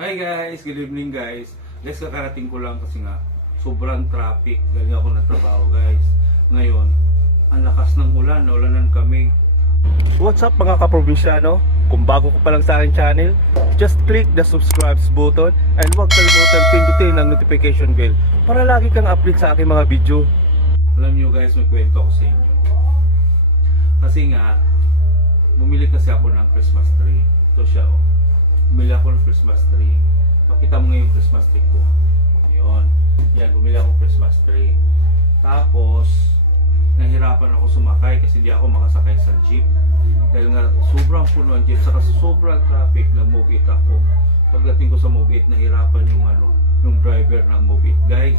Hi guys, good evening guys. Guys, kakarating ko lang kasi nga sobrang traffic. Galing ako ng trabaho guys. Ngayon, ang lakas ng ulan, naulanan kami. What's up mga kaprobinsyano? Kung bago ko pa lang sa aking channel, just click the subscribe button and huwag kalimutan pindutin ang notification bell para lagi kang update sa aking mga video. Alam nyo guys, may kwento ako sa inyo. Kasi nga, bumili kasi ako ng Christmas tree. Ito siya oh. Bumili ako ng Christmas tree. Pakita mo nga yung Christmas tree ko. Ayun. Yan, bumili ako ng Christmas tree. Tapos, nahirapan ako sumakay kasi di ako makasakay sa jeep. Dahil nga, sobrang puno ang jeep. Saka sobrang traffic, nag-move it ako. Pagdating ko sa move it, nahirapan yung driver ng move it. Guys,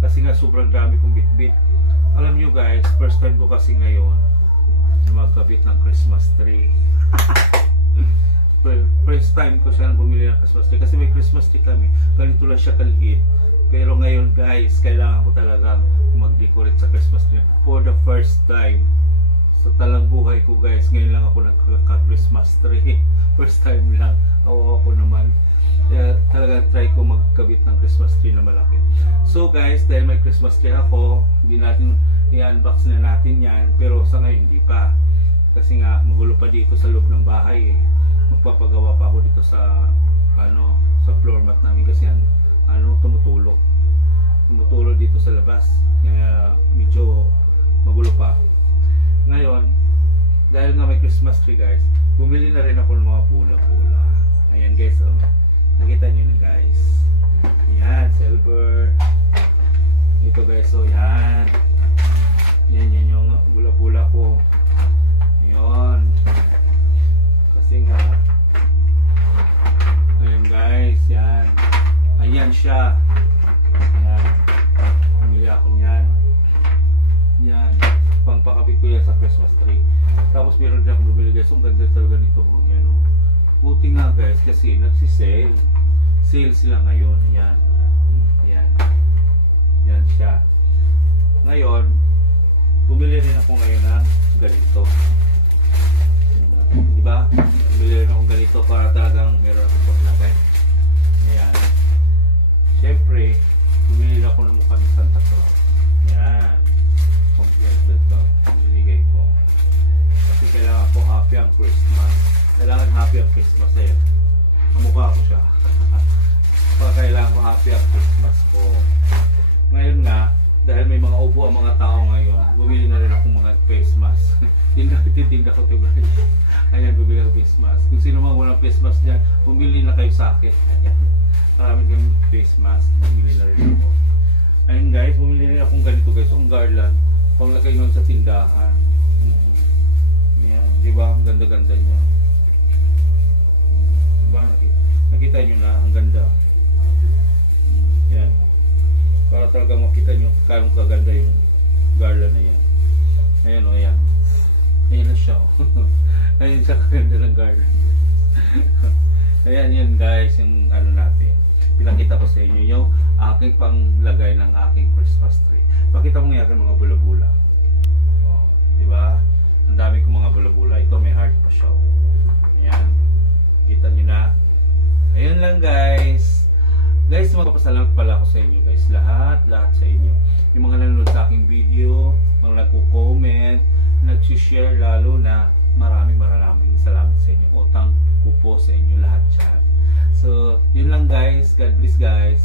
kasi nga sobrang dami kong bit-bit. Alam nyo guys, first time ko kasi ngayon magkabit ng Christmas tree. First time ko siya bumili ng Christmas tree kasi may Christmas tree kami. Ganito lang siya kaliit. Pero ngayon guys, kailangan ko talagang mag-decorate sa Christmas tree for the first time. Sa talang buhay ko guys, ngayon lang ako nagka-Christmas tree. First time lang. Oo, ako naman. Kaya talagang try ko magkabit ng Christmas tree na malaki. So guys, dahil may Christmas tree ako, hindi natin i-unbox na natin yan. Pero sa ngayon hindi pa. Kasi nga magulo pa dito sa loob ng bahay eh. Magpapagawa pa ako dito sa sa floor mat namin kasi tumutulog dito sa labas, kaya medyo magulo pa. Ngayon, dahil nga may Christmas tree guys, bumili na rin ako ng mga bula-bula. Ayan guys, oh. Nakita nyo na guys, yan, silver ito guys, so yan yung bula-bula ko. Ayun, kasi nga ayan guys, yan, ayan siya, yan, pumili ako nyan, yan, pangpakabit ko yan sa Christmas tree. Tapos meron din akong bumili guys, ang ganda talaga nito, yan, buti nga guys kasi nagsisale sila ngayon. Yan, yan siya. Ngayon bumili rin ako ngayon ng ganito, diba? Bumili rin ako ganito para talagang meron ako paglagay. Ayan. Siyempre, bumili ako ng mukha ni Santa Claus. Yan. Complete ito. Binigay ko. Kasi kailangan ko happy ang Christmas. Kailangan happy ang Christmas eh. Kamukha ko siya. Kailangan ko happy ang Christmas ko. Ngayon nga, dahil may mga ubo ang mga tao ngayon, bumili na rin ako mga face mask. Titinda ko ito guys. Ayan, bumili ako face mask. Kung sino mga walang face mask dyan, bumili na kayo sa akin. Ayan. Maraming kayong face mask. Bumili na rin ako. Ayun guys, bumili rin akong ganito guys. Ang garland. Panglagay nyo sa tindahan. Ayan. Diba? Ang ganda-ganda niya. Diba? Nakita nyo na. Ang ganda. Ayan. Para talaga makita nyo kung kaganda yung garland na yan. Ayan o, ayan. Ayan na siya o. Ayan siya kaganda ng garland. Ayan yun guys, yung natin. Pinakita ko sa inyo yung aking panglagay ng aking Christmas tree. Pakita mo nga aking mga bula-bula. O, diba? Ang dami kong mga bula-bula. Ito may heart pa siya o. Ayan. Kita nyo na. Ayan lang guys. Guys, magpapasalamat pala ako sa inyo guys. Lahat sa inyo. Yung mga nanonood sa aking video, mga nagko-comment, nag-share lalo na maraming salamat sa inyo. Utang ko po sa inyo lahat dyan. So, yun lang guys. God bless guys.